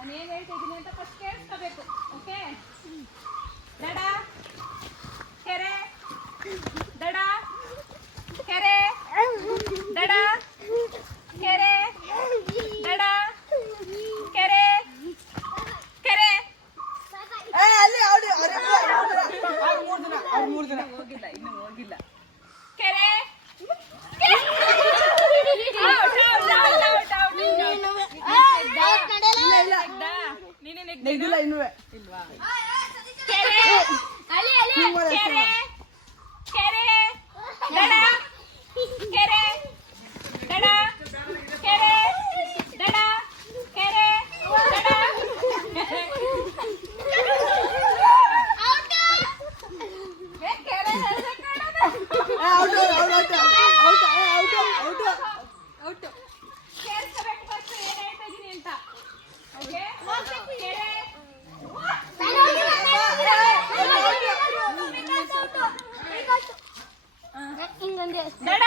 ನಾನು ಏನು ಹೇಳ್ತಾ ಇದ್ದೀನಿ ಅಂತ ಫಸ್ಟ್ ಕೇಳಿಸ್ಕೋಬೇಕು ಓಕೆ ದಡ ಕೆರೆ ದಡ ಕೆರೆ ದಡ ಕೆರೆ ದಡ ಕೆರೆ ಕೆರೆ. ಅಲ್ಲಿ ಮೂರು ಜನ ಮೂರು ಜನ. ಹೋಗಿಲ್ಲ ಇನ್ನೂ ಹೋಗಿಲ್ಲ. ನೀನೇ ನೆಗ್ದಿದ್ದು? ನೆಗ್ದಿಲ್ಲ ಇನ್ನೂ ಇಲ್ವಾ? ಕೆರೆ ಕೆರೆ ಕೆರೆ. ದಡ ಕೆರೆ ದಡ ಕೆರೆ ದಡ ಕೆರೆ ದಡ ಏ, ಕೆರೆ ಹೇಳ್ದೆ ಕಣದು. Out out out out out out out ಕೇಳಿಸ್ಕೋಬೇಕು first ಏನ್ ಹೇಳ್ತಾ ಇದೀನಿ ಅಂತ ಓಕೆ ಕೆರೆ ದಡ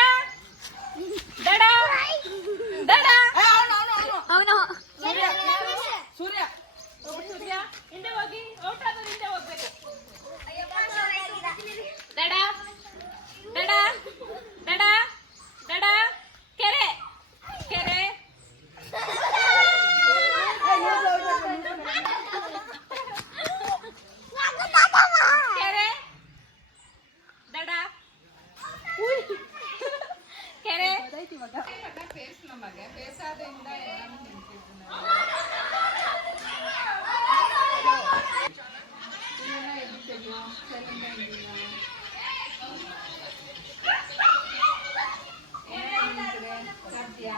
மகா பேசணும் மகா பேசாத இருந்தா எல்லாமே நினைச்சிட்டு இருந்தாங்க எப்படி தெரியும் சரிங்க சாப்பிட்டியா